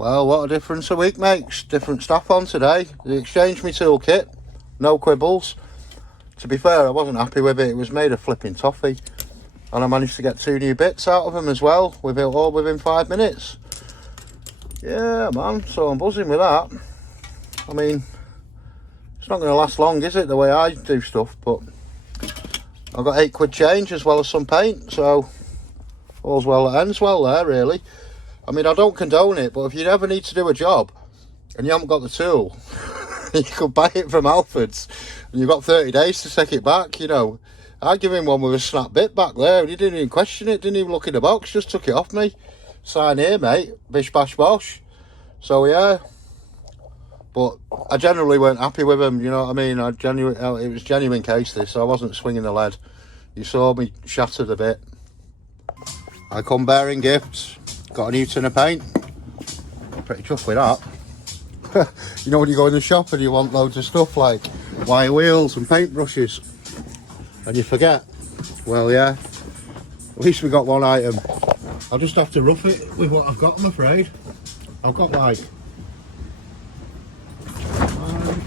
Well, what a difference a week makes. Different stuff on today. They exchanged my toolkit. No quibbles. To be fair, I wasn't happy with it. It was made of flipping toffee. And I managed to get 2 new bits out of them as well, with it all within 5 minutes. Yeah, man, so I'm buzzing with that. I mean, it's not going to last long, is it, the way I do stuff, but I've got £8 change as well as some paint, so all's well that ends well there, really. I mean, I don't condone it, but if you ever need to do a job and you haven't got the tool, you could buy it from Alfred's and you've got 30 days to take it back, you know. I give him one with a snap bit back there and he didn't even question it, didn't even look in the box, just took it off me. Sign here, mate, bish bash bosh. So yeah, but I generally weren't happy with him, you know what I mean. It was genuine case this, so I wasn't swinging the lead. You saw me shattered a bit. I come bearing gifts. Got a new tin of paint. Pretty chuffed with that. You know when you go in the shop and you want loads of stuff like wire wheels and paint brushes and you forget. Well, yeah, at least we got one item. I'll just have to rough it with what I've got, I'm afraid. I've got like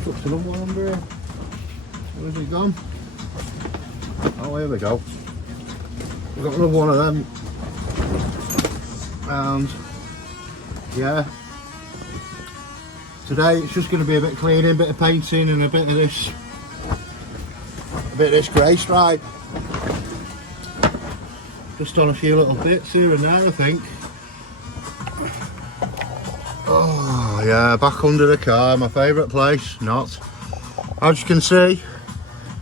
put another one under here. Where's it gone? Oh, here we go. We've got another one of them. And yeah, today it's just going to be a bit of cleaning, a bit of painting and a bit of this grey stripe. Just on a few little bits here and there, I think. Oh yeah, back under the car, my favourite place. Not, as you can see,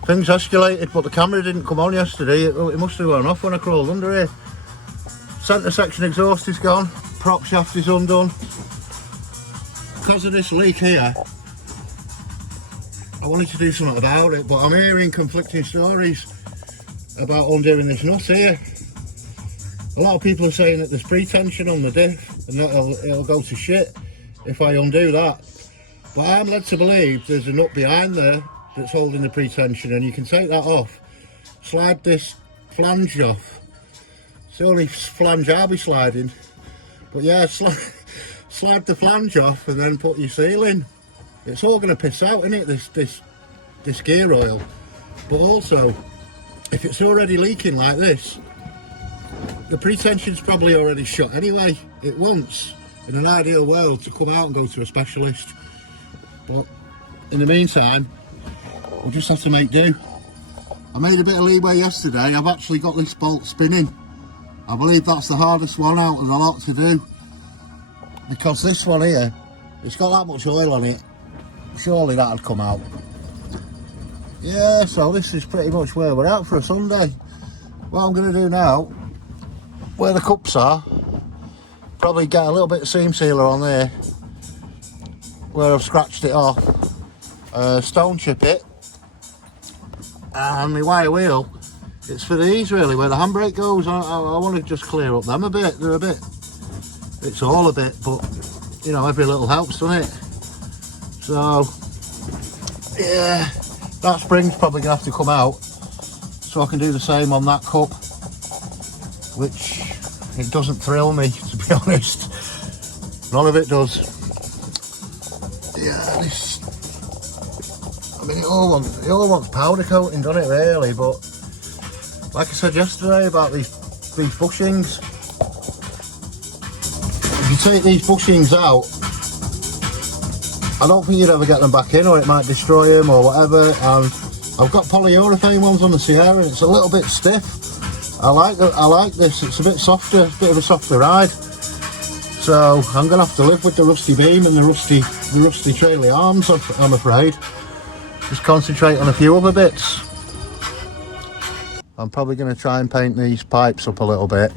things escalated, but the camera didn't come on yesterday. It must have gone off when I crawled under here. Centre section exhaust is gone, prop shaft is undone. Because of this leak here, I wanted to do something about it, but I'm hearing conflicting stories about undoing this nut here. A lot of people are saying that there's pre-tension on the diff and that it'll go to shit if I undo that. But I'm led to believe there's a nut behind there that's holding the pre-tension, and you can take that off, slide this flange off. It's the only flange I'll be sliding, but yeah, slide the flange off and then put your seal in. It's all going to piss out, isn't it, this gear oil. But also, if it's already leaking like this, the pre-tension's probably already shut anyway. It wants, in an ideal world, to come out and go to a specialist. But in the meantime, we'll just have to make do. I made a bit of leeway yesterday. I've actually got this bolt spinning. I believe that's the hardest one out of the lot to do, because this one here, it's got that much oil on it, surely that'd come out. Yeah, so this is pretty much where we're at for a Sunday. What I'm going to do now, where the cups are, probably get a little bit of seam sealer on there where I've scratched it off, stone chip it, and my wire wheel, it's for these really, where the handbrake goes. I want to just clear up them a bit. They're a bit, it's all a bit, but you know, every little helps, doesn't it? So yeah, that spring's probably gonna have to come out so I can do the same on that cup, which it doesn't thrill me, to be honest. None of it does. Yeah, this, I mean, it all wants powder coating, doesn't it, really? But like I said yesterday about these bushings, if you take these bushings out, I don't think you'd ever get them back in, or it might destroy them or whatever. And I've got polyurethane ones on the Sierra, and it's a little bit stiff. I like this. It's a bit softer, a bit of a softer ride. So I'm gonna have to live with the rusty beam and the rusty traily arms, I'm afraid. Just concentrate on a few other bits. I'm probably going to try and paint these pipes up a little bit,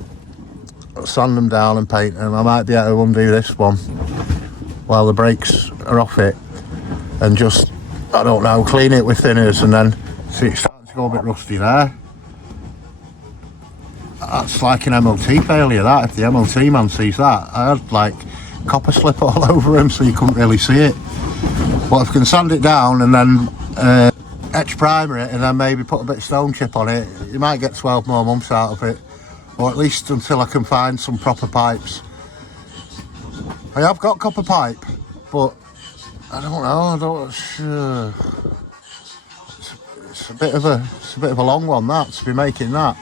sand them down and paint them. I might be able to undo this one while the brakes are off it and just, I don't know, clean it with thinners, and then see it's starting to go a bit rusty there. That's like an MOT failure, that. If the MOT man sees that, I had like copper slip all over him so you couldn't really see it. But if I can sand it down and then etch primer it and then maybe put a bit of stone chip on it, you might get 12 more months out of it, or at least until I can find some proper pipes. I have got copper pipe, but I don't know. It's a bit of a long one, that, to be making that.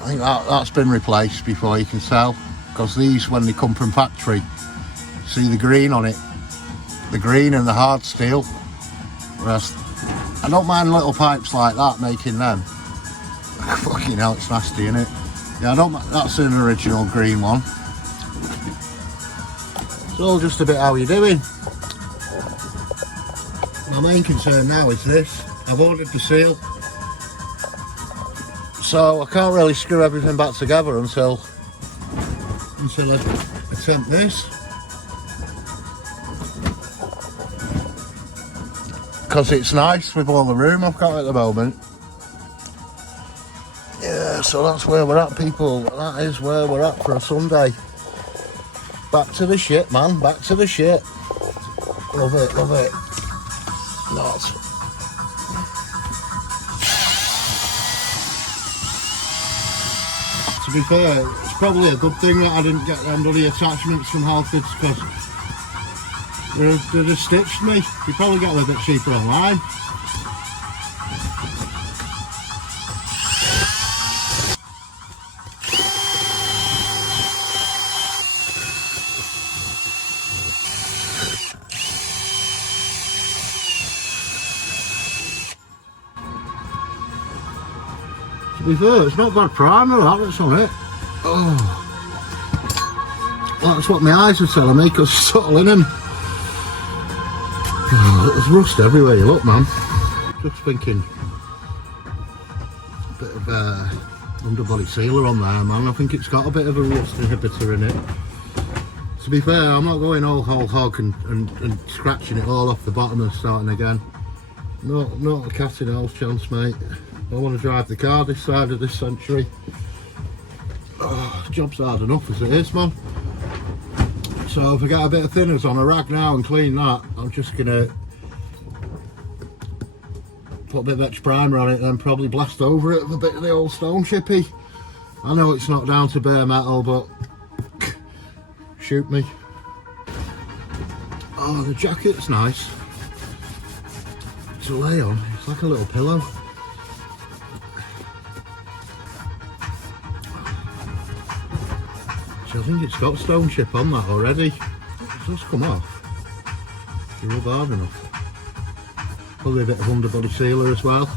I think that's been replaced before, you can tell, because these, when they come from factory, see the green on it, the green and the hard steel. Whereas I don't mind little pipes like that, making them. Fucking hell, it's nasty, isn't it? Yeah, I don't. That's an original green one. It's all just a bit how you're doing. My main concern now is this. I've ordered the seal, so I can't really screw everything back together until I attempt this. Because it's nice with all the room I've got at the moment. Yeah, so that's where we're at, people. That is where we're at for a Sunday. Back to the shit, man. Back to the shit. Love it, love it. Not. To be fair, it's probably a good thing that I didn't get them bloody attachments from Halfords, because they'd have stitched me. You probably get them a bit cheaper online. To be fair, it's not bad primer that's on it. Oh, that's what my eyes are telling me, because it's subtle in them. Oh, there's rust everywhere you look, man. Just thinking a bit of underbody sealer on there, man. I think it's got a bit of a rust inhibitor in it. To be fair, I'm not going all whole hog and scratching it all off the bottom and starting again. Not a cat in hell's chance, mate. I want to drive the car this side of this century. Oh, the job's hard enough as it is, man. So if I get a bit of thinners on a rag now and clean that, I'm just gonna put a bit of extra primer on it and then probably blast over it with a bit of the old stone chippy. I know it's not down to bare metal, but shoot me. Oh, the jacket's nice to lay on. It's like a little pillow. I think it's got stone chip on that already. It does come off if you rub hard enough. Probably a bit of underbody sealer as well.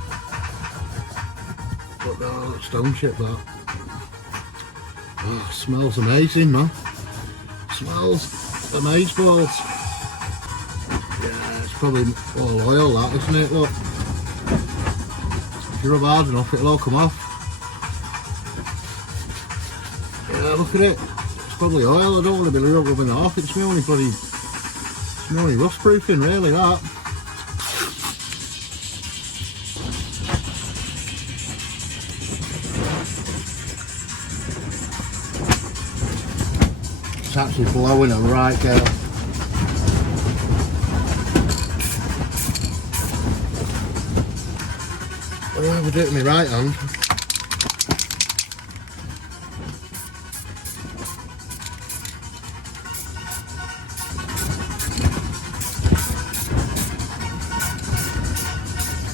But no, stone chip that. Oh, smells amazing, man. Smells amazeballs. Yeah, it's probably all oil that, isn't it? Look. If you rub hard enough, it'll all come off. Yeah, look at it. Probably oil. I don't want to be rubbing it off. It's my only rust proofing, really, that. It's actually blowing a right gale. Oh, we'll do it with my right hand.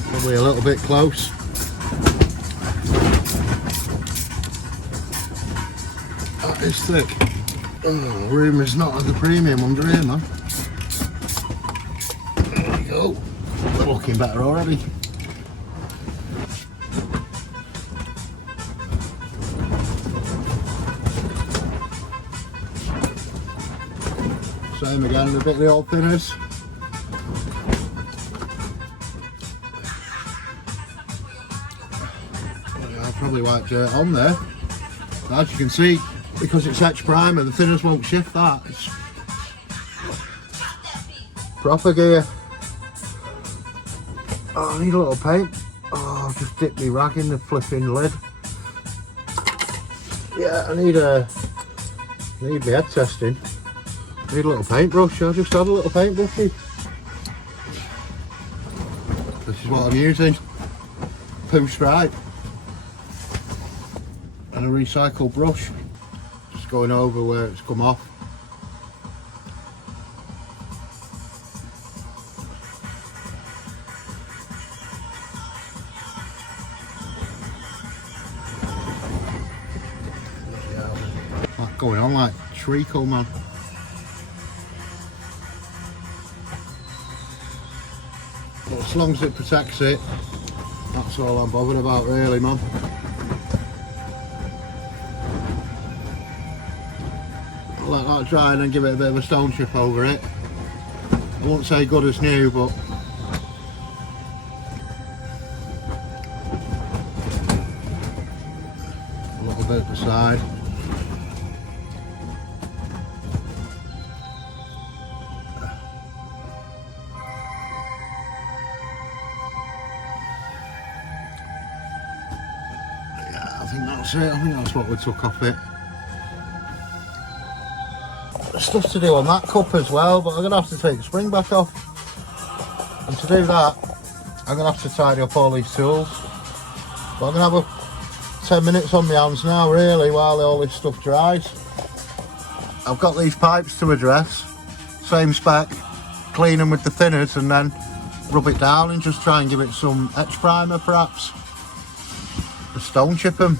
Probably a little bit close. That is thick. Oh, room is not at the premium under here, man. There we go. They're looking better already. Same again, a bit of the old thinners. Probably white dirt on there. As you can see, because it's etched primer, the thinners won't shift that. It's proper gear. Oh, I need a little paint. Oh, I've just dipped my rag in the flipping lid. Yeah, I need my head testing. Need a little paintbrush. I just had a little paintbrushy. This is what I'm using. Poo stripe. And a recycled brush. Just going over where it's come off. What's going on like treacle, man? But as long as it protects it, that's all I'm bothered about really, man. I'll let that dry and then give it a bit of a stone chip over it. I won't say good as new, but a little bit at the side. I think that's it. I think that's what we took off it. There's stuff to do on that cup as well, but I'm going to have to take the spring back off. And to do that, I'm going to have to tidy up all these tools. But I'm going to have 10 minutes on my hands now, really, while all this stuff dries. I've got these pipes to address, same spec, clean them with the thinners and then rub it down and just try and give it some etch primer perhaps. The stone chip them.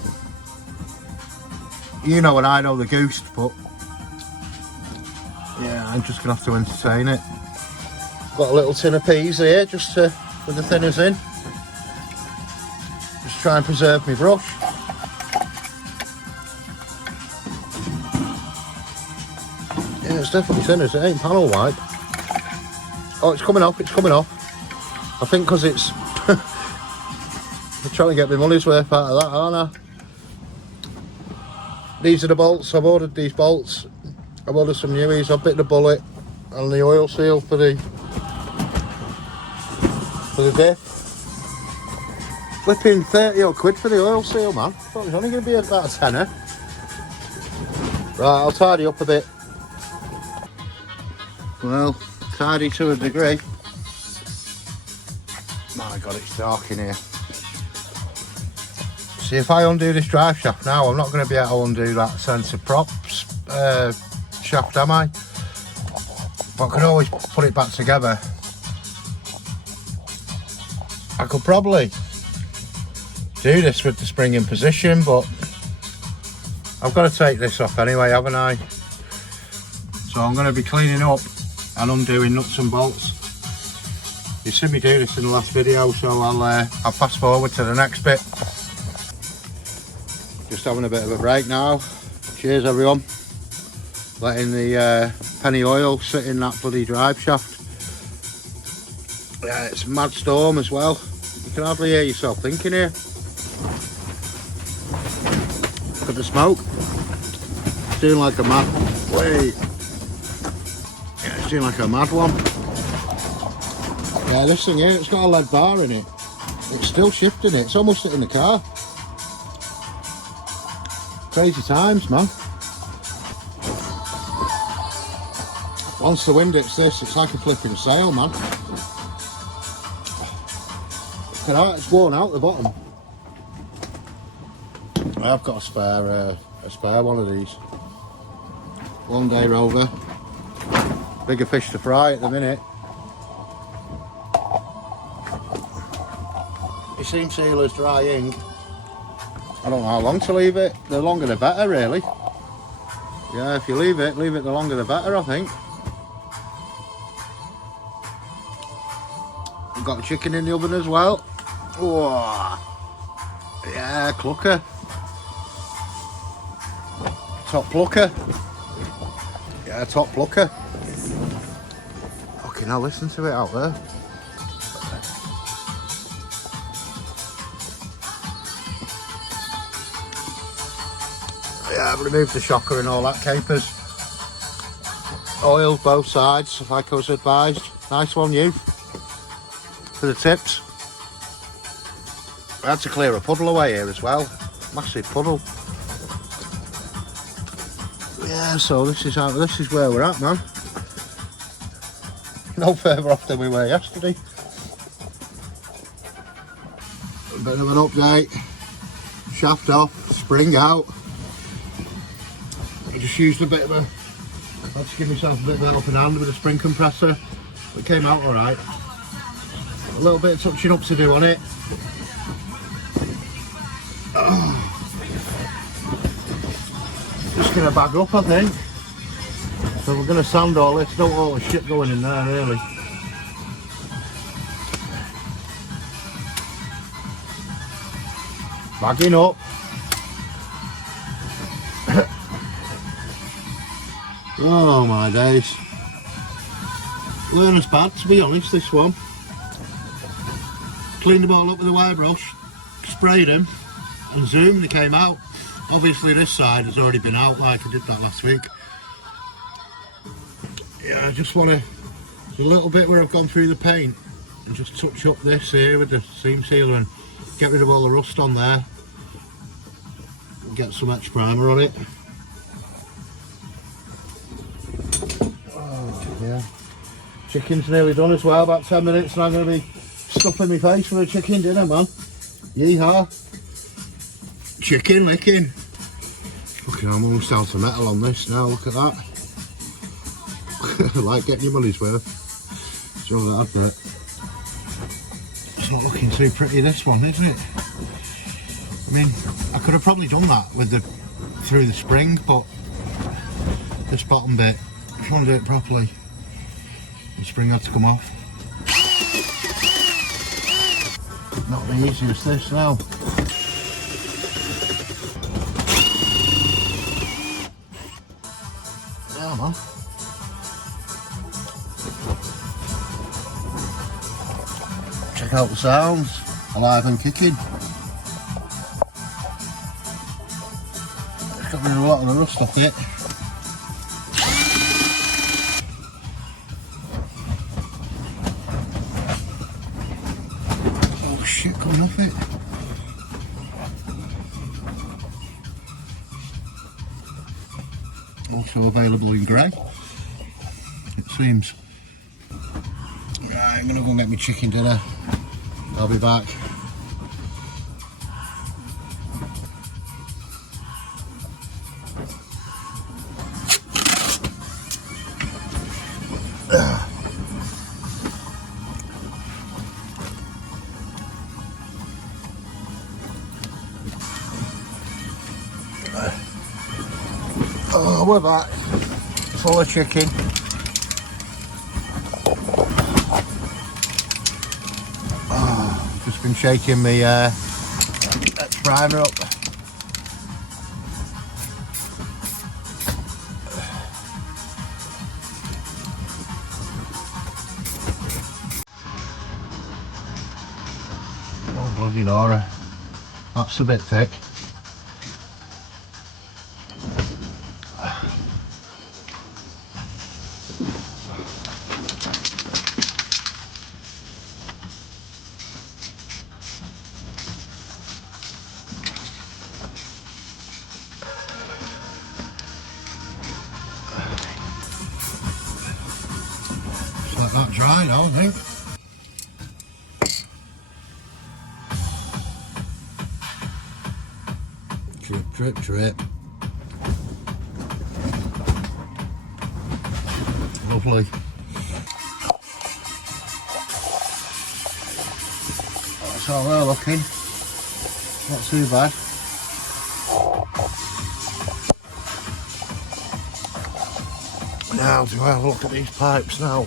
You know and I know the goosed, but yeah, I'm just gonna have to entertain it. Got a little tin of peas here just to, with the thinners in. Just try and preserve my brush. Yeah, it's definitely thinners, it ain't panel wipe. Oh, it's coming off, it's coming off. I think because it's I'm trying to get my money's worth out of that, aren't I? These are the bolts. I've ordered these bolts. I've ordered some newies. I've bit the bullet and the oil seal for the diff. Flipping 30 odd quid for the oil seal, man. I thought it was only going to be about a tenner. Right, I'll tidy up a bit. Well, tidy to a degree. My God, it's dark in here. See, if I undo this drive shaft now, I'm not going to be able to undo that centre props shaft, am I? But I could always put it back together. I could probably do this with the spring in position, but I've got to take this off anyway, haven't I? So I'm going to be cleaning up and undoing nuts and bolts. You see me do this in the last video, so I'll fast forward to the next bit. Just having a bit of a break now. Cheers everyone. Letting the penny oil sit in that bloody drive shaft. Yeah, it's a mad storm as well. You can hardly hear yourself thinking here. Look at the smoke. It's doing like a mad... Wait. Yeah, it's doing like a mad one. Yeah, this thing here, it's got a lead bar in it. It's still shifting it. It's almost hitting the car. Crazy times, man. Once the wind hits this, it's like a flipping sail, man. Look at that, it's worn out the bottom. I've got a spare one of these. One day rover. Bigger fish to fry at the minute. Your seam sealer's drying. I don't know how long to leave it. The longer the better, really. Yeah, if you leave it the longer the better, I think. We've got chicken in the oven as well. Oh, yeah, clucker. Top plucker. Yeah, top plucker. Fucking hell, listen to it out there. Yeah, I've removed the shocker and all that capers. Oil both sides, like I was advised. Nice one, you. For the tips. I had to clear a puddle away here as well. Massive puddle. Yeah, so this is where we're at, man. No further off than we were yesterday. A bit of an update. Shaft off, spring out. just used a bit of a, I had to give myself a bit of a helping hand with a spring compressor. It came out alright. A little bit of touching up to do on it. Just going to bag up, I think. So we're going to sand all this, don't want all the shit going in there really. Bagging up. Oh my days. Learner's bad, to be honest, this one. Cleaned them all up with a wire brush, sprayed them, and zoom, they came out. Obviously this side has already been out like I did that last week. Yeah, I just want to, there's a little bit where I've gone through the paint and just touch up this here with the seam sealer and get rid of all the rust on there. Get some extra primer on it. Oh, yeah. Chicken's nearly done as well, about 10 minutes, and I'm going to be stuffing my face with a chicken dinner, man. Yeehaw. Chicken licking. Fucking I'm almost out of metal on this now, look at that. Like getting your money's worth. Show that advert. It's not looking too pretty, this one, is it? I mean, I could have probably done that with the through the spring, but this bottom bit, if you want to do it properly, the spring had to come off. Not the easiest this now. Yeah, man. Check out the sounds, alive and kicking. Got rid of a lot of the rust off it. Oh shit, coming off it. Also available in grey, it seems. Right, I'm gonna go and get my chicken dinner. I'll be back. Oh, we're back. Full of chicken. Oh, just been shaking my primer up. Oh, bloody Laura. That's a bit thick. Let that dry now, I think. Drip, drip, drip. Lovely. That's how they're looking. Not too bad. Now, do I have a look at these pipes now?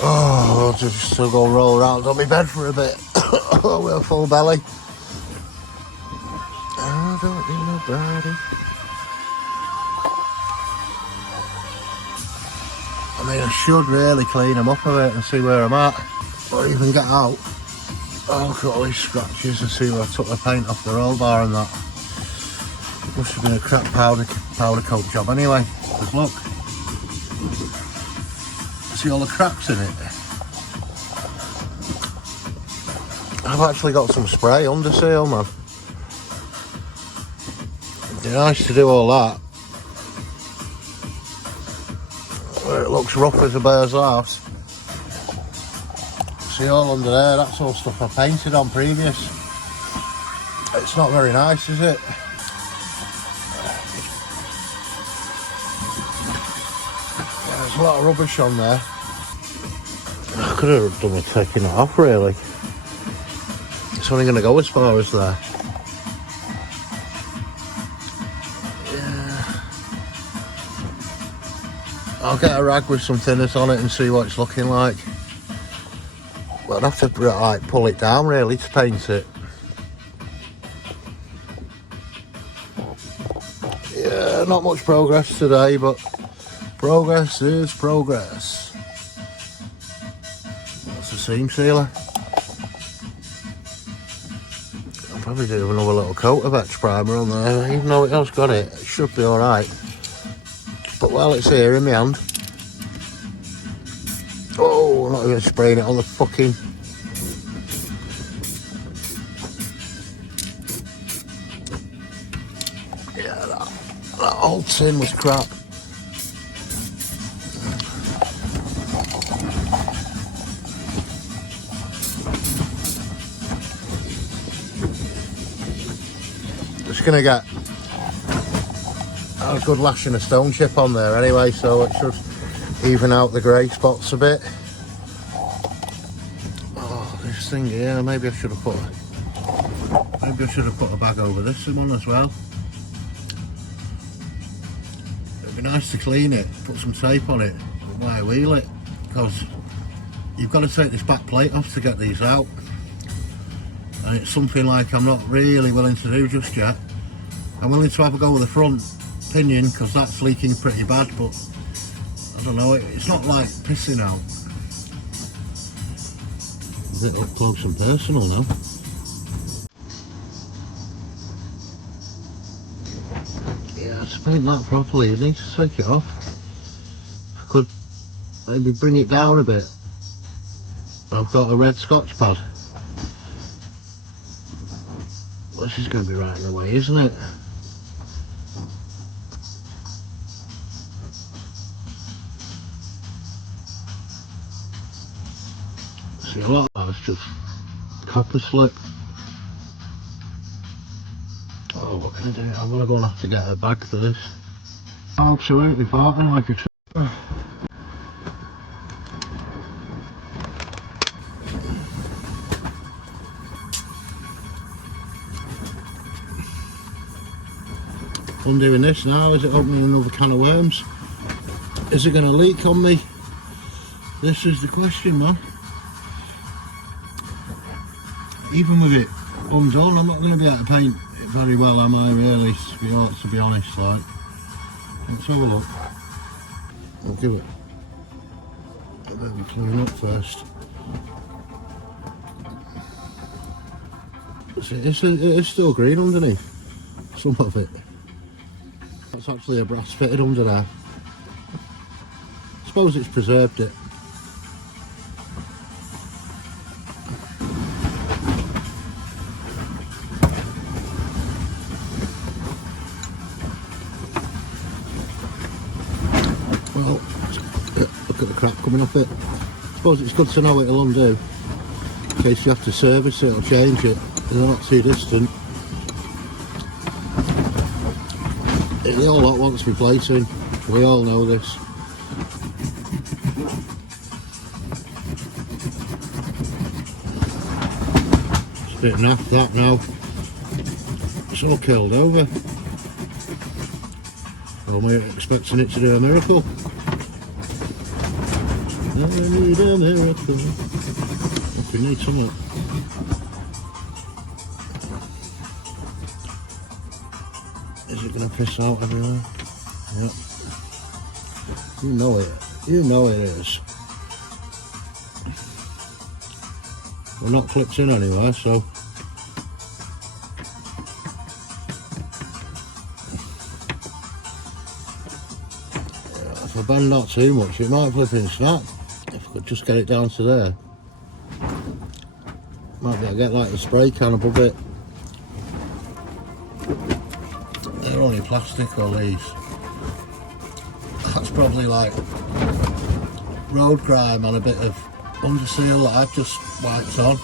Oh, I'll just still go roll around on my bed for a bit. Oh, with a full belly. I don't need nobody. I mean, I should really clean them up a bit and see where I'm at. Or even get out. Oh, look at all these scratches and see where I took the paint off the roll bar and that. Must have been a crap powder coat job anyway. But look. See all the cracks in it. I've actually got some spray under seal, man. It'd be nice to do all that. Where it looks rough as a bear's arse. See all under there, that's all stuff I painted on previous. It's not very nice, is it? There's a lot of rubbish on there. I could have done with taking it off really. It's only going to go as far as there. Yeah. I'll get a rag with some thinners on it and see what it's looking like. But I'd have to like pull it down really to paint it. Yeah, not much progress today, but progress is progress. That's the seam sealer. I'll probably do another little coat of X primer on there, even though it has got it. It should be alright. But while it's here in my hand, oh, I'm not even spraying it on the fucking... Yeah, that whole tin was crap. Just gonna get a good lashing of stone chip on there anyway, so it should even out the grey spots a bit. Oh, this thing here, maybe I should have put a bag over this one as well. It'd be nice to clean it, put some tape on it, wire wheel it, because you've got to take this back plate off to get these out, and it's something like I'm not really willing to do just yet. I'm willing to have a go with the front pinion because that's leaking pretty bad, but I don't know, it's not like pissing out. A bit up close and personal now. Yeah, to paint that properly, you need to take it off. I could maybe bring it down a bit. I've got a red Scotch pad. This is going to be right in the way, isn't it? See, a lot of that's just copper slip. Oh, what can I do? I'm going to have to get a bag for this. Absolutely farting like a trooper. Undoing this now, is it opening another can of worms? Is it going to leak on me? This is the question, man. Even with it undone, I'm not going to be able to paint it very well, am I, really, to be honest, like. Let's have a look. I'll give it a bit of a clean up first. It is still green underneath, some of it. That's actually a brass fitted under there. I suppose it's preserved it. Well, look at the crap coming off it. I suppose it's good to know it'll undo. In case you have to service it or change it, and they're not too distant. The whole lot wants replacing, we all know this. It's a bit naff that now. It's all killed over. Or am I expecting it to do a miracle? I need a miracle. If we need something. Is it going to piss out everywhere? Yep. You know it. You know it is. We're not clipped in anywhere, so... Yeah, if I bend not too much, it might flip and snap. If I could just get it down to there. Might be able to get like the spray can above it. They're only plastic, all these. That's probably like road grime and a bit of underseal that I've just wiped on.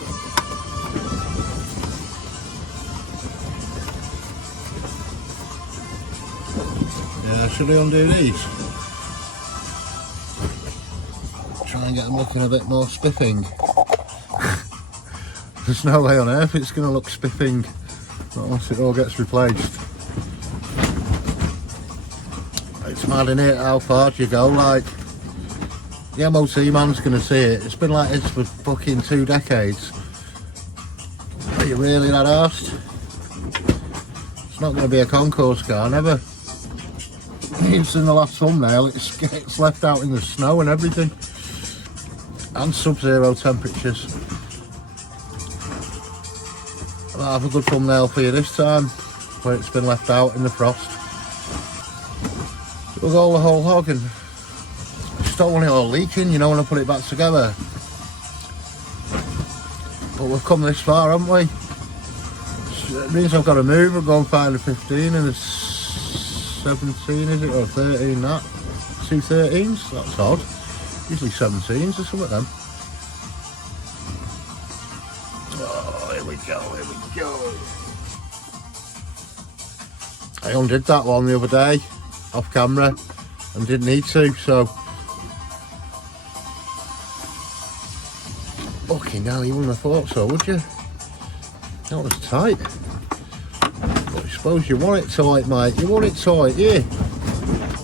Yeah, should I undo these? and get them looking a bit more spiffing. There's no way on earth it's going to look spiffing once it all gets replaced. It's mad, innit, how far do you go? Like, the MOT man's going to see it. It's been like this for fucking 2 decades. Are you really that arsed? It's not going to be a concourse car, never. It's in the last thumbnail, it's left out in the snow and everything. And sub-zero temperatures. I'll have a good thumbnail for you this time, where it's been left out in the frost. It was all the whole hog, and I just don't want it all leaking, you know, when I put it back together. But we've come this far, haven't we? It means I've got to move and go and find a 15 and a 17, is it, or 13, that? 2 13s? That's odd. Usually 17s or something of them. Oh, here we go, here we go. I undid that one the other day, off camera, and didn't need to, so. Fucking hell, you wouldn't have thought so, would you? That was tight. But I suppose you want it tight, mate. You want it tight, yeah.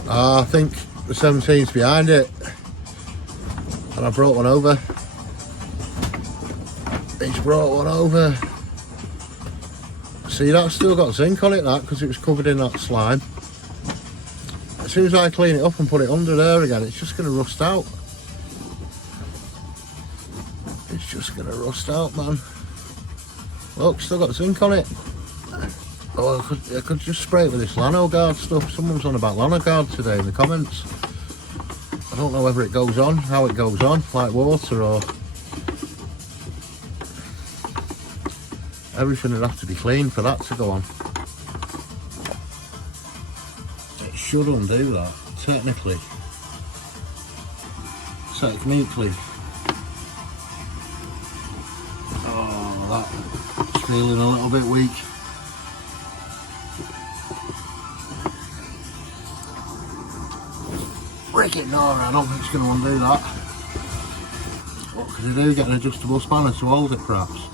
I think the 17's behind it. And I brought one over. He's brought one over. See, that's still got zinc on it, that, because it was covered in that slime. As soon as I clean it up and put it under there again, it's just going to rust out. It's just going to rust out, man. Look, still got zinc on it. Oh, I could just spray it with this Lano Guard stuff. Someone's on about Lano Guard today in the comments. I don't know whether it goes on, how it goes on, like water or... Everything would have to be clean for that to go on. It should undo that, technically. Technically. Oh, that's feeling a little bit weak. Break it, no, I don't think it's going to undo that. What could you do? Get an adjustable spanner to hold it, perhaps?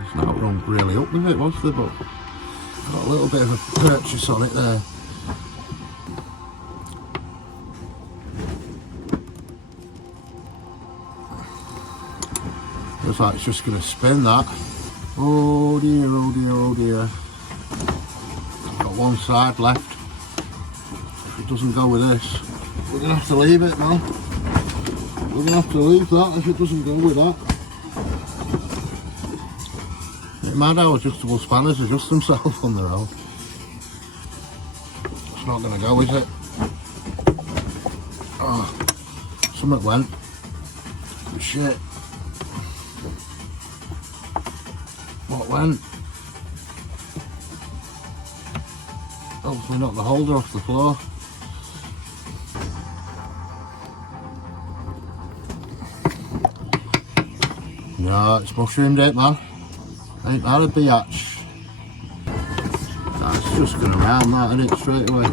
It's not run really up with it, was there? But got a little bit of a purchase on it there. Looks like it's just going to spin that. Oh dear, oh dear, oh dear. Got one side left. It doesn't go with this. We're going to have to leave it now. We're going to have to leave that if it doesn't go with that. It's mad how adjustable spanners adjust themselves on their own. It's not going to go, is it? Oh, something went. Shit. What went? Hopefully knocked the holder off the floor. No, it's mushroomed it, man. Ain't that a biatch? That's just going to round that, isn't it, straight away?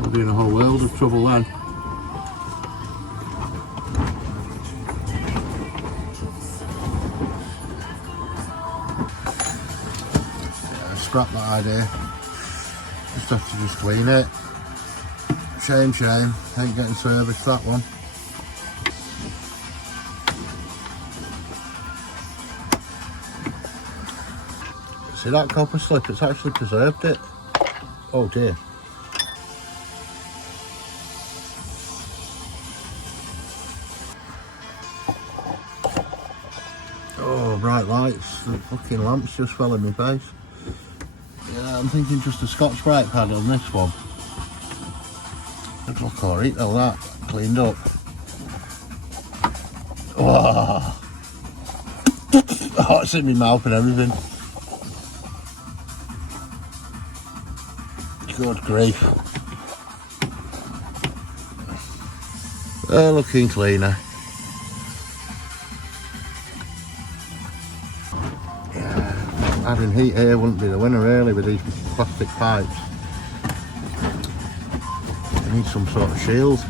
We're doing a whole world of trouble then. Yeah, scrap that idea. Just have to just clean it. Shame, shame. Ain't getting serviced, that one. See that copper slip? It's actually preserved it. Oh dear. Oh, bright lights. The fucking lamps just fell in my face. Yeah, I'm thinking just a Scotch Brite pad on this one. It'd look alright though, that. Cleaned up. Oh, oh, it's in my mouth and everything. Good grief. They're looking cleaner. Yeah, adding heat here wouldn't be the winner really with these plastic pipes. You need some sort of shield.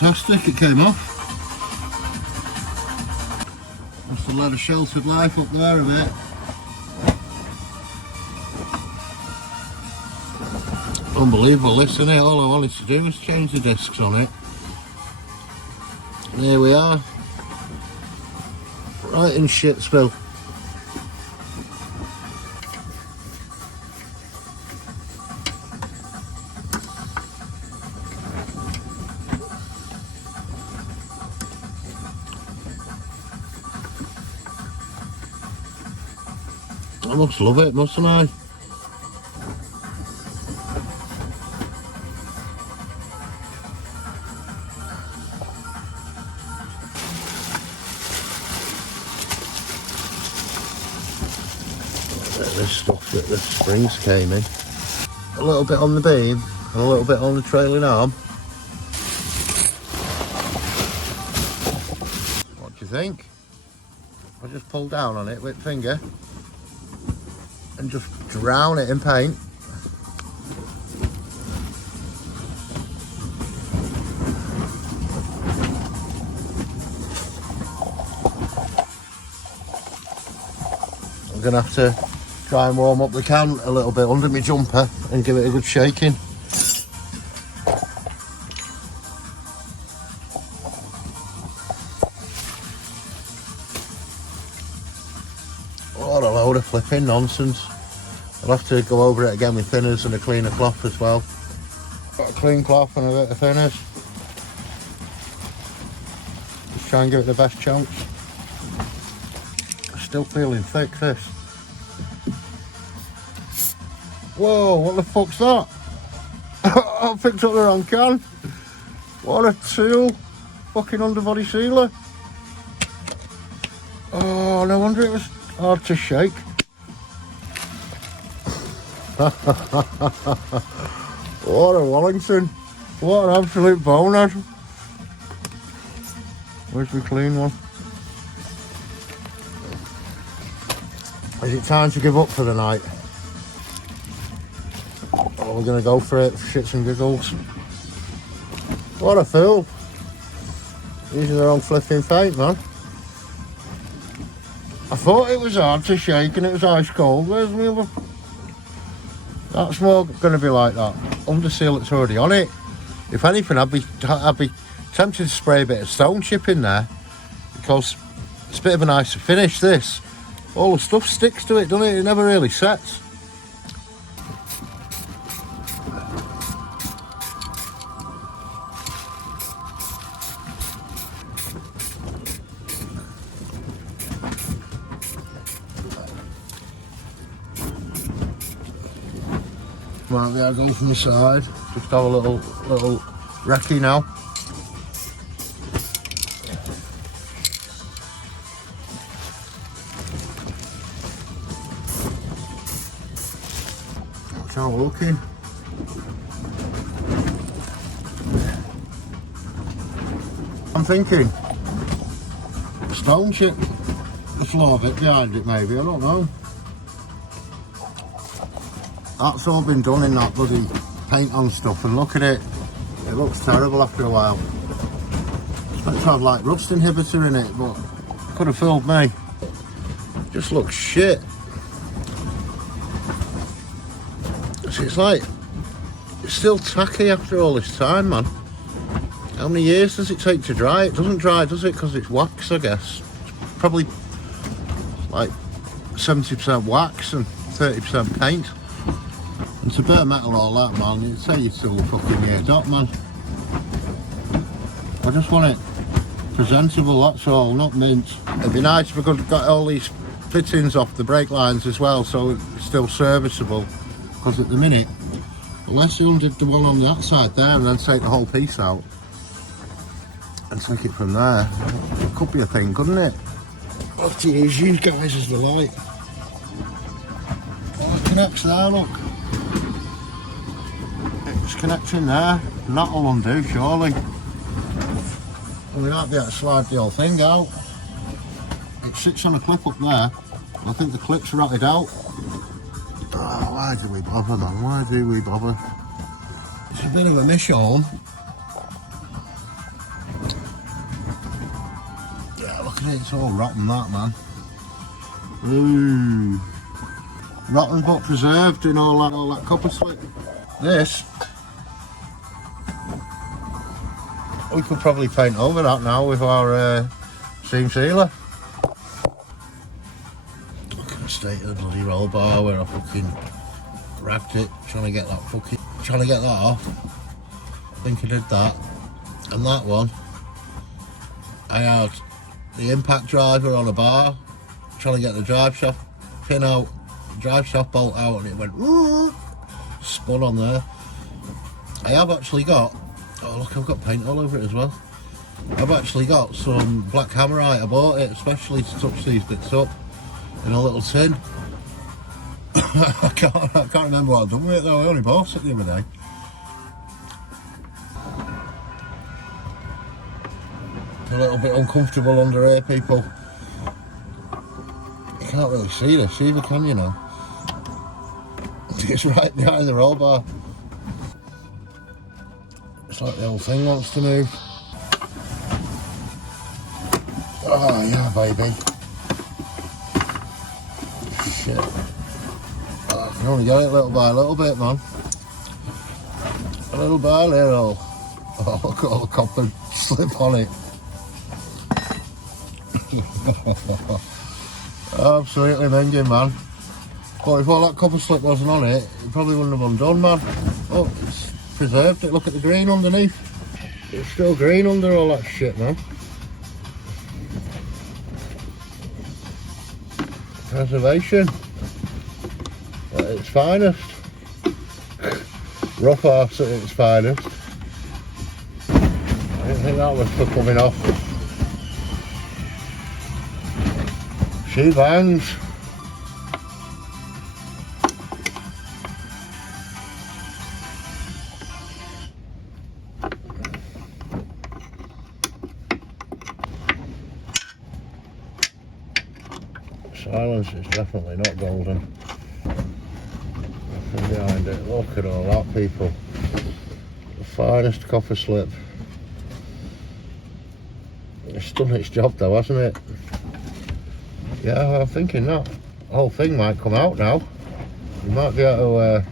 Fantastic, it came off. Must have led a sheltered life up there a bit. Unbelievable this, isn't it? All I wanted to do was change the discs on it. And here we are. Right in shitsville. I must love it, mustn't I? This stuff that the springs came in. A little bit on the beam and a little bit on the trailing arm. What do you think? I just pull down on it with finger and just drown it in paint. I'm gonna have to try and warm up the can a little bit under my jumper and give it a good shaking. What a load of flipping nonsense. I'll have to go over it again with thinners and a cleaner cloth as well. Got a clean cloth and a bit of thinners. Just try and give it the best chance. Still feeling thick, this. Whoa, what the fuck's that? I picked up the wrong can. What a tool. Fucking underbody sealer. Oh, no wonder it was hard to shake. What a Wellington. What an absolute bonehead. Where's the clean one? Is it time to give up for the night? Or we're going to go for it for shits and giggles? What a fool. Using the wrong flipping paint, man. I thought it was hard to shake and it was ice cold. Where's my other? That's more going to be like that. Under seal that's already on it. If anything, I'd be tempted to spray a bit of stone chip in there because it's a bit of a nicer finish, this. All the stuff sticks to it, doesn't it? It never really sets. Right, we are going from the side. Just have a little recce now. That's how we're looking. I'm thinking stone chip the floor of it behind it, maybe. I don't know. That's all been done in that bloody paint on stuff, and look at it. It looks terrible after a while. It's meant to have like rust inhibitor in it, but could have fooled me. Just looks shit. See, it's like it's still tacky after all this time, man. How many years does it take to dry? It doesn't dry, does it? Because it's wax, I guess. It's probably like 70% wax and 30% paint. It's a bit of metal all that, man. You'd say you're still a fucking year dot, man. I just want it presentable, that's all, not mint. It'd be nice if we could have got all these fittings off the brake lines as well, so it's still serviceable. Because at the minute, unless you undid the one on that side there and then take the whole piece out and take it from there, it could be a thing, couldn't it? I'll have to use you guys as the light. Oh, it connects there, look. It's connecting there, and that'll undo surely. so we might be able to slide the whole thing out. It sits on a clip up there. I think the clip's rotted out. Oh, why do we bother, man? Why do we bother? It's a bit of a mission. Yeah, look at it, it's all rotten, that, man. Ooh. Rotten but preserved in all that copper slip. This, we could probably paint over that now with our seam sealer. Look at the state of the bloody roll bar where I fucking ragged it, trying to get that off. I think I did that. And that one, I had the impact driver on a bar, trying to get the drive shaft pin out, drive shaft bolt out, and it went spun on there. I have actually got, oh look, I've got paint all over it as well. I've actually got some black hammerite. I bought it especially to touch these bits up in a little tin. I can't remember what I've done with it though. I only bought it the other day. It's a little bit uncomfortable under here, people. You can't really see this either, can you now? It's right behind the roll bar. It's like the whole thing wants to move. Oh yeah, baby. Shit. Oh, I can only get it little by little bit, man. A little by little. Oh, look at all the copper slip on it. Absolutely minging, man. But if all that copper slip wasn't on it, it probably wouldn't have undone, man. Oh, it's preserved it. Look at the green underneath. It's still green under all that shit, man. Preservation at its finest. Rough arse at its finest. I didn't think that was for coming off. She bangs. Silence is definitely not golden. Nothing behind it. Look at all that, people. The finest copper slip. It's done its job though, hasn't it? Yeah, I'm thinking that whole thing might come out now. We might be able to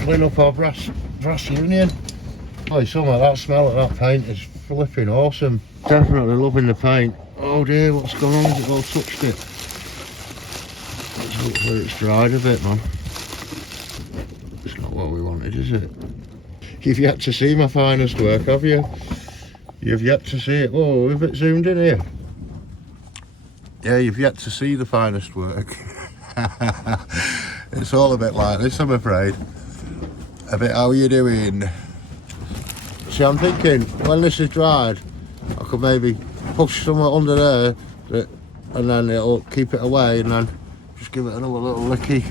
clean up our brass union. Oh, some of that smell of that paint is flipping awesome. Definitely loving the paint. Oh dear, what's going on? Has it all touched it? Hopefully it's dried a bit, man. It's not what we wanted, is it? You've yet to see my finest work, have you? You've yet to see it. Oh, have it zoomed in here? Yeah, you've yet to see the finest work. It's all a bit like this, I'm afraid. A bit how you doing? See, I'm thinking, when this is dried, I could maybe push somewhere under there, and then it'll keep it away, and then just give it another little licky.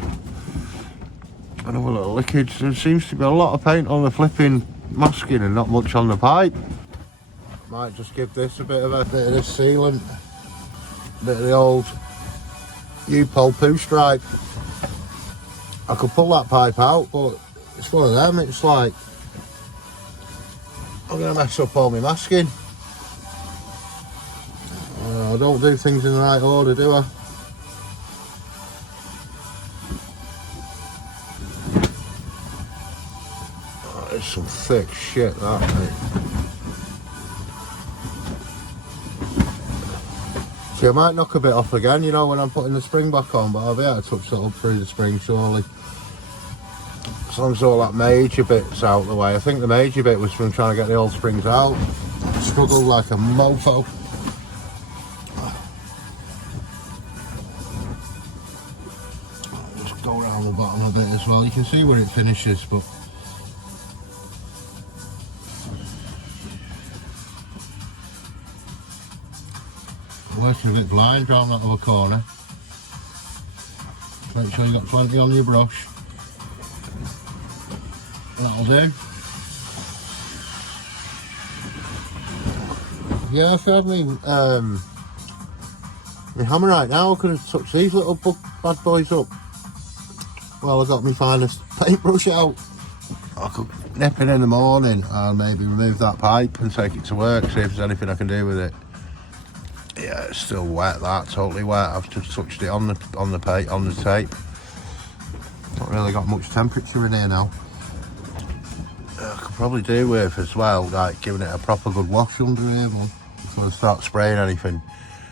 There seems to be a lot of paint on the flipping masking and not much on the pipe. Might just give this a bit of this sealant, a bit of the old U-pole poo stripe. I could pull that pipe out, but it's one of them. It's like I'm gonna mess up all my masking. I don't do things in the right order, do I? Oh, it's some thick shit, that, mate. See, I might knock a bit off again, you know, when I'm putting the spring back on, but I'll be able to touch that up through the spring, surely. As long as all that major bit's out of the way. I think the major bit was from trying to get the old springs out. I struggled like a mofo. Just go around the bottom a bit as well. You can see where it finishes, but I'm working a bit blind around that other corner. Make sure you've got plenty on your brush. That'll do. Yeah, if I had my hammer right now, I could have touched these little bad boys up. Well, I got my finest paintbrush out. I could nip in the morning and maybe remove that pipe and take it to work, see if there's anything I can do with it. Yeah, it's still wet, that, totally wet. I've just touched it on the tape. Not really got much temperature in here now. I could probably do with as well, like giving it a proper good wash under here before I start spraying anything.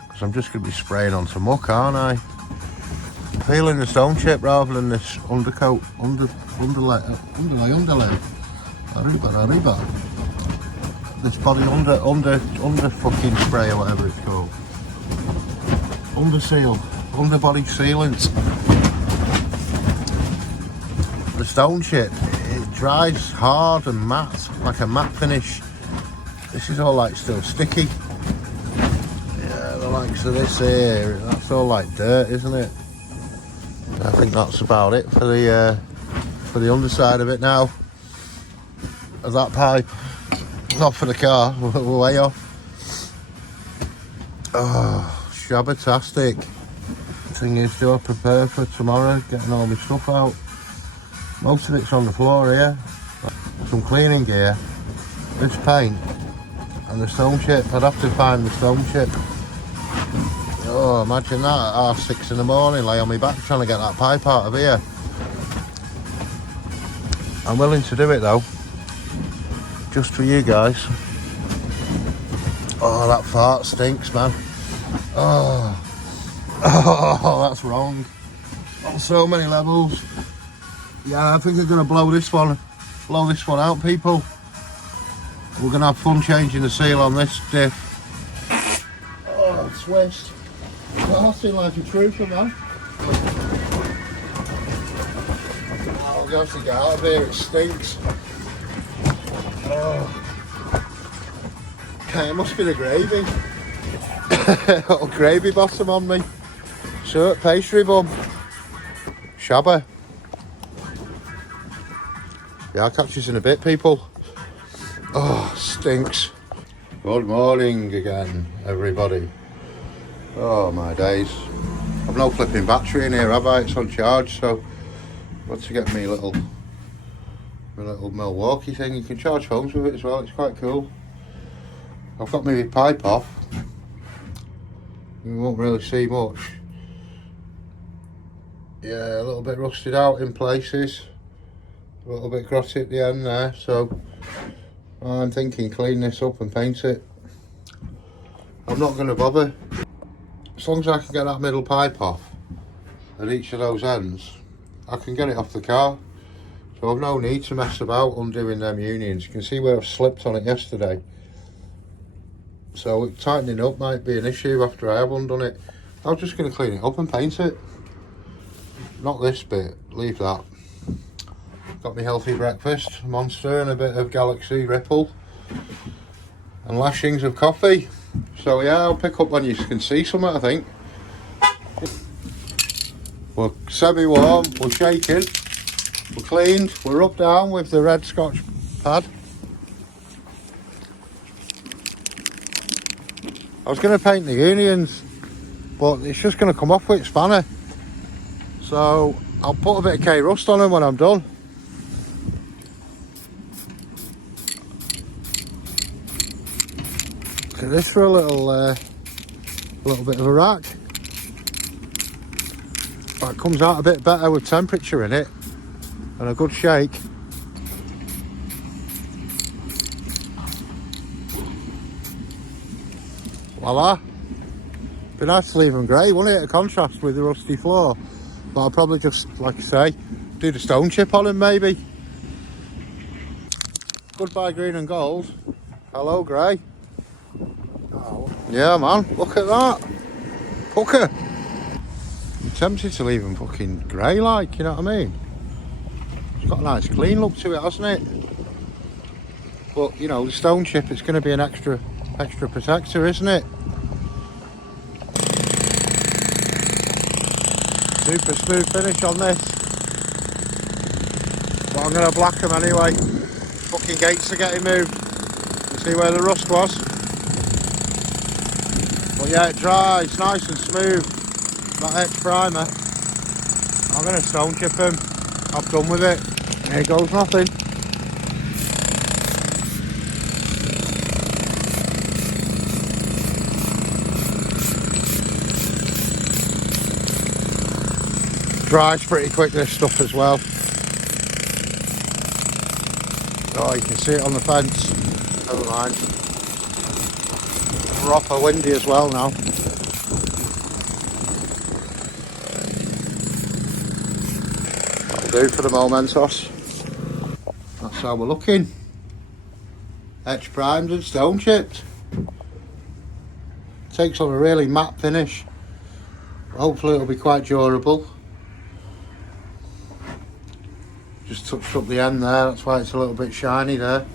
Because I'm just going to be spraying on some muck, aren't I? Peeling the stone chip rather than this undercoat, underlay. Arriba. This body under fucking spray or whatever it's called. Underbody sealant. The stone chip, it dries hard and matte, like a matte finish. This is all like still sticky. Yeah, the likes of this here, that's all like dirt, isn't it? I think that's about it for the underside of it now. Of that pipe. Not for the car, we're way off. Oh, shabbatastic. Thing is, do I prepare for tomorrow, getting all my stuff out. Most of it's on the floor here. Some cleaning gear, this paint, and the stone chip. I'd have to find the stone chip. Oh, imagine that at 6:30 in the morning, lay on my back trying to get that pipe out of here. I'm willing to do it though, just for you guys. Oh, that fart stinks, man. Oh, that's wrong on so many levels. Yeah, I think I'm gonna blow this one out, people. We're gonna have fun changing the seal on this diff. Oh, twist. Oh, I feel like a trooper, man. I'll have to get out of here, it stinks. Oh. Okay, it must be the gravy. Little gravy bottom on me. Shirt pastry bum. Shabba. Yeah, I'll catch you in a bit, people. Oh, stinks. Good morning again, everybody. Oh, my days. I've no flipping battery in here, have I? It's on charge, so I've got to get me little Milwaukee thing. You can charge phones with it as well, it's quite cool. I've got my pipe off. You won't really see much. Yeah, a little bit rusted out in places. A little bit grotty at the end there, so I'm thinking clean this up and paint it. I'm not going to bother. As long as I can get that middle pipe off at each of those ends, I can get it off the car. So I've no need to mess about undoing them unions. You can see where I've slipped on it yesterday. So tightening up might be an issue after I have undone it. I'm just going to clean it up and paint it. Not this bit, leave that. Got my healthy breakfast, Monster and a bit of Galaxy Ripple. And lashings of coffee. So yeah, I'll pick up when you can see some, I think. We're semi-warm, we're shaking, we're cleaned, we're up down with the red Scotch pad. I was going to paint the unions, but it's just going to come off with spanner. So I'll put a bit of K-Rust on them when I'm done. Look at this for a little bit of a rack. That comes out a bit better with temperature in it and a good shake. Voila. Be nice to leave them grey, wouldn't it? A contrast with the rusty floor. But I'll probably just, like I say, do the stone chip on them maybe. Goodbye green and gold. Hello grey. Oh. Yeah man, look at that. Pucker. I'm tempted to leave them fucking grey like, you know what I mean? It's got a nice clean look to it, hasn't it? But, you know, the stone chip, it's going to be an extra protector, isn't it? Super smooth finish on this. But I'm going to black them anyway. Fucking gates are getting moved. You see where the rust was? But yeah, it dries nice and smooth. That X primer. I'm going to stone chip him. I've done with it. Here goes nothing. Dries pretty quick, this stuff as well. Oh, you can see it on the fence. Never mind. Proper windy as well now. That'll do for the Momentos. That's how we're looking. Etch primed and stone chipped. Takes on a really matte finish. Hopefully it'll be quite durable. Just touched up the end there, that's why it's a little bit shiny there.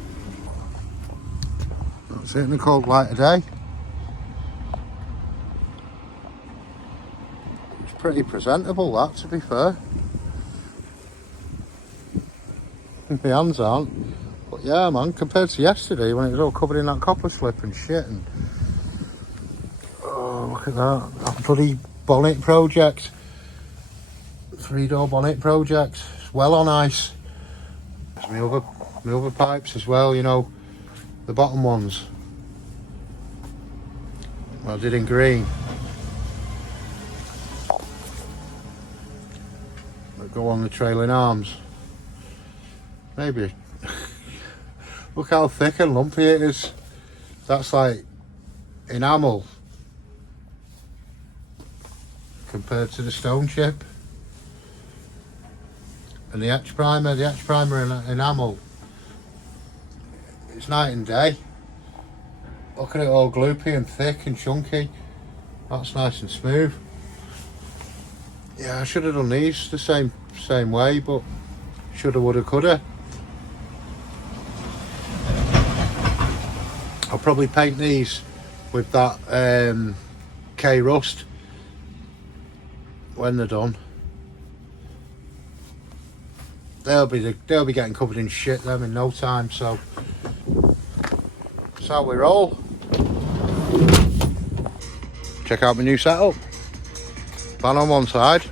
That's it in the cold light of day. It's pretty presentable, that, to be fair. My hands aren't. But yeah, man, compared to yesterday when it was all covered in that copper slip and shit. And oh, look at that. That bloody bonnet project. 3-door bonnet project. It's well on ice. There's my other pipes as well, you know, the bottom ones. I did in green. That go on the trailing arms. Maybe. Look how thick and lumpy it is. That's like enamel compared to the stone chip. And the etch primer and enamel, it's night and day. Look at it all gloopy and thick and chunky. That's nice and smooth. Yeah, I should have done these the same way, but shoulda, woulda, coulda. I'll probably paint these with that K rust when they're done. They'll be getting covered in shit them in no time, so that's how we roll. Check out my new setup. Van on one side,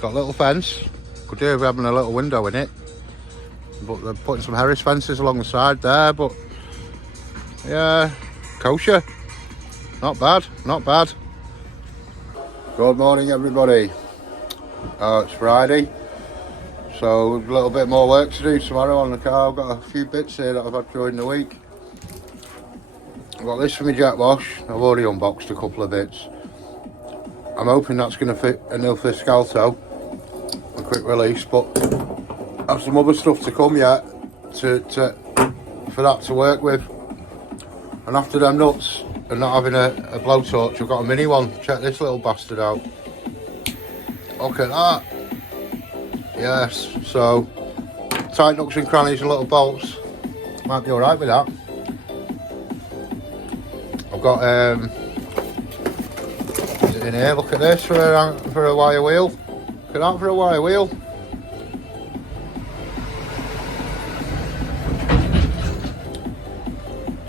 got a little fence. Could do with having a little window in it, but they're putting some Harris fences along the side there. But yeah, kosher. Not bad, not bad. Good morning, everybody. It's Friday. So a little bit more work to do tomorrow on the car. I've got a few bits here that I've had during the week. I've got this for my jack wash. I've already unboxed a couple of bits. I'm hoping that's going to fit a nil-fit Scalto, a quick release, but I've some other stuff to come yet for that to work with. And after them nuts and not having a blowtorch, I've got a mini one. Check this little bastard out. Look at that. Yes, so tight nooks and crannies and little bolts. Might be alright with that. I've got is it in here? Look at this for a wire wheel. Look at that for a wire wheel.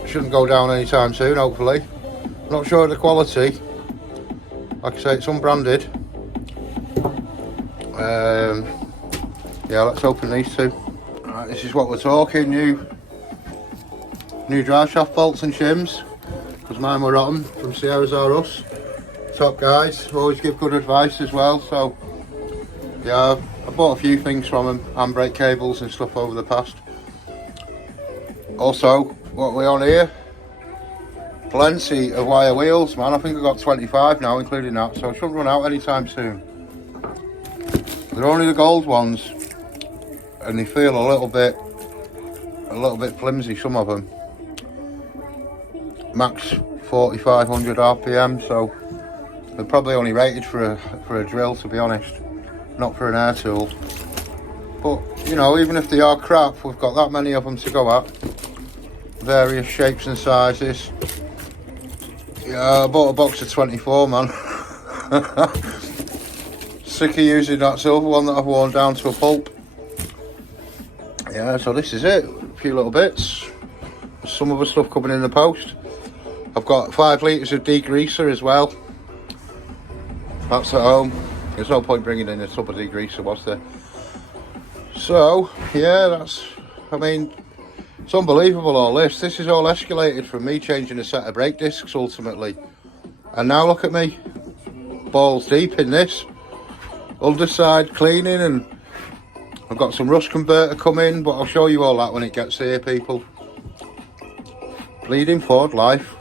Shouldn't go down anytime soon, hopefully. Not sure of the quality. Like I say, it's unbranded. Yeah, let's open these two. Right, this is what we're talking. New drive shaft bolts and shims, because mine were rotten from Sierra's R Us. Top guys, always give good advice as well. So yeah, I bought a few things from them, handbrake cables and stuff over the past. Also, what we on here? Plenty of wire wheels, man. I think I've got 25 now, including that, so I shouldn't run out anytime soon. They're only the gold ones, and they feel a little bit flimsy, some of them. Max 4500 RPM, so they're probably only rated for a drill, to be honest, not for an air tool. But you know, even if they are crap, we've got that many of them to go at, various shapes and sizes. Yeah, I bought a box of 24, man. Sick of using that silver one that I've worn down to a pulp. Yeah, so this is it. A few little bits. Some other stuff coming in the post. I've got 5 litres of degreaser as well. That's at home. There's no point bringing in a tub of degreaser, was there? So, yeah, that's, I mean, it's unbelievable all this. This is all escalated from me changing a set of brake discs ultimately. And now look at me, balls deep in this. Underside cleaning, and I've got some rust converter coming, but I'll show you all that when it gets here, people. Bleeding Ford life.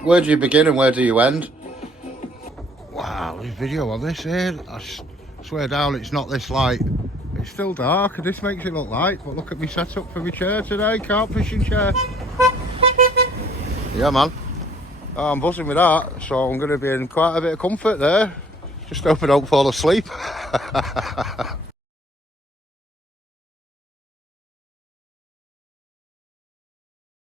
Where do you begin and where do you end? Wow, this video on this here, I swear down it's not this light. It's still dark and this makes it look light, but look at me setup for my chair today, carp fishing chair. Yeah man, I'm buzzing with that, so I'm going to be in quite a bit of comfort there. Just hope I don't fall asleep.